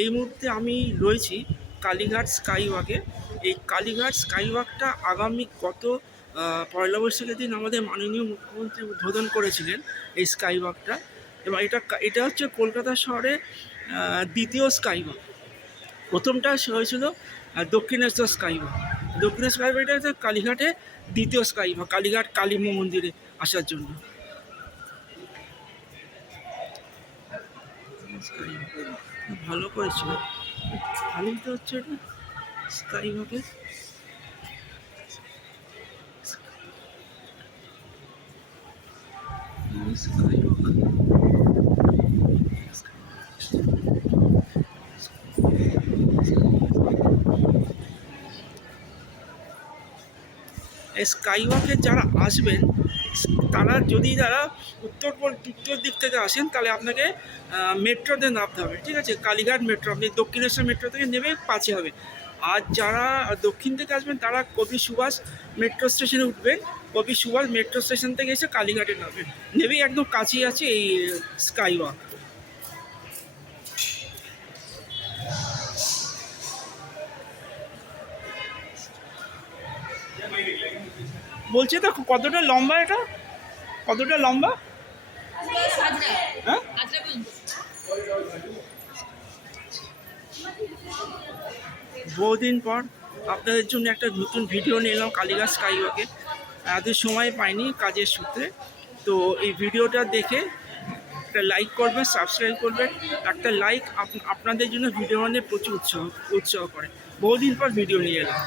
এই মুহূর্তে আমি রয়েছি কালীঘাট স্কাইওয়াকে। এই কালীঘাট স্কাইওয়াকটা আগামী গত পয়লা বৈশাখের দিন আমাদের মাননীয় মুখ্যমন্ত্রী উদ্বোধন করেছিলেন এই স্কাইওয়াকটা। এবং এটা হচ্ছে কলকাতা শহরে দ্বিতীয় স্কাইওয়াক। প্রথমটা হয়েছিল দক্ষিণেশ্বর স্কাইওয়াক। দক্ষিণেশ্বর স্কাইওয়াক এটা হচ্ছে কালীঘাটে দ্বিতীয় স্কাইওয়াক, কালীঘাট কালী মন্দিরে আসার জন্য। ভালো করেছিল, ভালোই তো হচ্ছে এটা স্কাইওয়াকে। এই স্কাইওয়াকে যারা আসবেন তারা উত্তর দিক থেকে আসেন তাহলে আপনাকে মেট্রোতে নামতে হবে, ঠিক আছে? কালীঘাট মেট্রো, আপনি দক্ষিণেশ্বর মেট্রো থেকে নেমে পাশে হবে। আর যারা দক্ষিণ থেকে আসবেন তারা কবি সুভাষ মেট্রো স্টেশনে উঠবেন। কবি সুভাষ মেট্রো স্টেশন থেকে এসে কালীঘাটে নামবেন, নেমেই একদম কাছেই আছে এই স্কাইওয়াক। বলছি তো কতটা লম্বা, এটা কতটা লম্বা? হ্যাঁ, বহুদিন পর আপনাদের জন্য একটা নতুন ভিডিও নিয়ে এলাম কালীঘাট স্কাইওয়াকে। এত সময় পাইনি কাজের সূত্রে, তো এই ভিডিওটা দেখে একটা লাইক করবেন, সাবস্ক্রাইব করবেন। একটা লাইক আপনাদের জন্য ভিডিও মানে প্রচুর উৎসাহ করে। বহুদিন পর ভিডিও নিয়ে এলাম।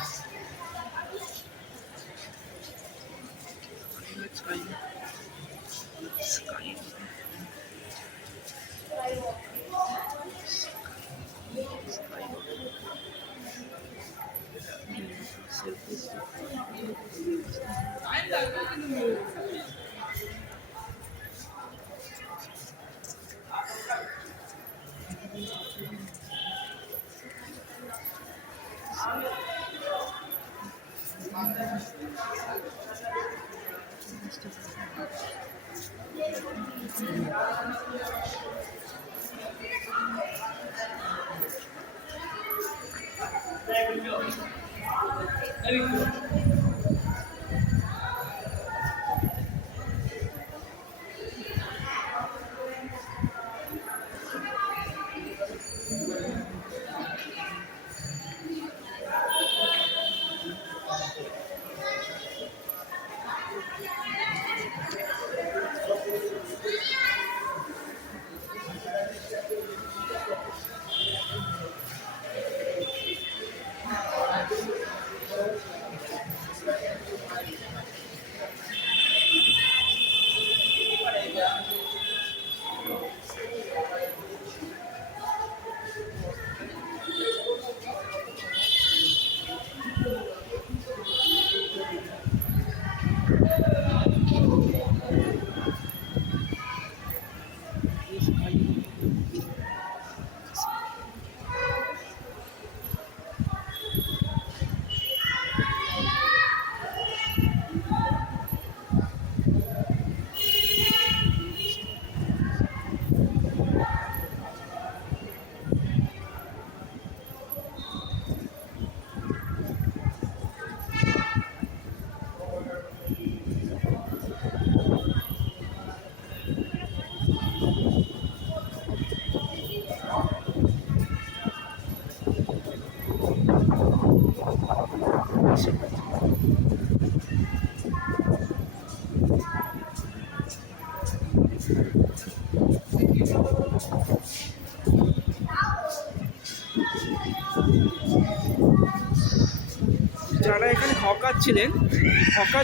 যারা এখানে হকার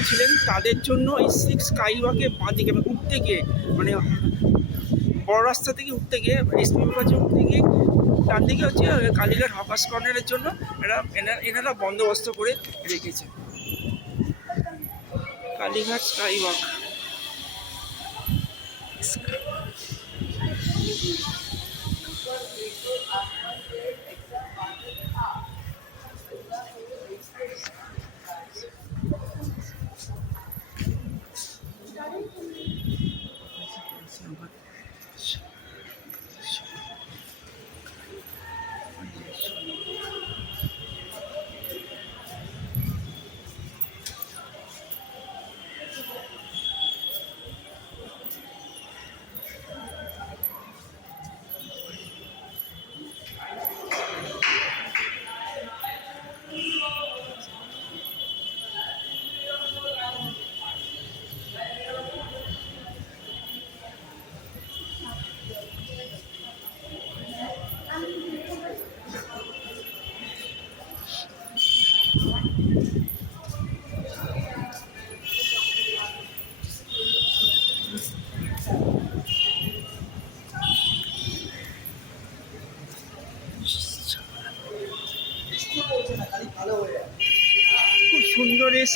ছিলেন তাদের জন্য এই স্কাইওয়াকে বাঁদিকে উঠতে গিয়ে, মানে বড় রাস্তা থেকে উঠতে গিয়ে, এসপি কাছে উঠতে গিয়ে তার দিকে হচ্ছে কালীঘাট হকার্স কর্নারের জন্য এনারা বন্দোবস্ত করে রেখেছে কালীঘাট স্কাইওয়াক।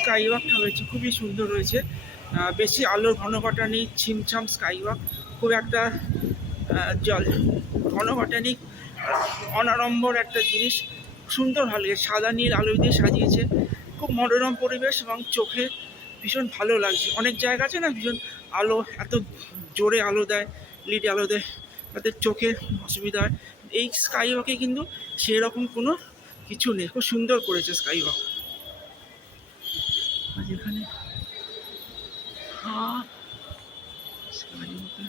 স্কাই ওয়াকটা হয়েছে খুবই সুন্দর হয়েছে। বেশি আলোর ঘনঘটা নেই, ছিমছাম স্কাই ওয়াক, খুব একটা জল ঘনঘটা নেই, অনাড়ম্বর একটা জিনিস, সুন্দর ভালো লাগে, সাদা নীল আলো দিয়ে সাজিয়েছে, খুব মনোরম পরিবেশ এবং চোখে ভীষণ ভালো লাগছে। অনেক জায়গা আছে না ভীষণ আলো, এত জোরে আলো দেয়, লিড আলো দেয়, তাদের চোখে অসুবিধা হয়। এই স্কাই ওয়াকে কিন্তু সেরকম কোনো কিছু নেই, খুব সুন্দর করেছে স্কাই ওয়াক। আজ এখানে স্কাই ওয়াকে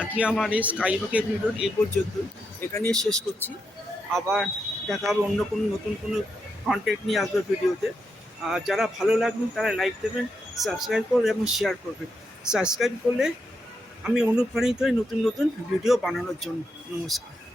আজকে আমার এই স্কাই ওয়াকের ভিডিও এই পর্যন্ত, এখানেই শেষ করছি। আবার দেখা হবে অন্য কোনো নতুন কোনো কন্টেন্ট নিয়ে আসবে ভিডিওতে। আর যারা ভালো লাগবেন তারা লাইক দেবেন, সাবস্ক্রাইব করবেন এবং শেয়ার করবেন। সাবস্ক্রাইব করলে আমি অনুপ্রাণিত হই নতুন নতুন ভিডিও বানানোর জন্য। নমস্কার।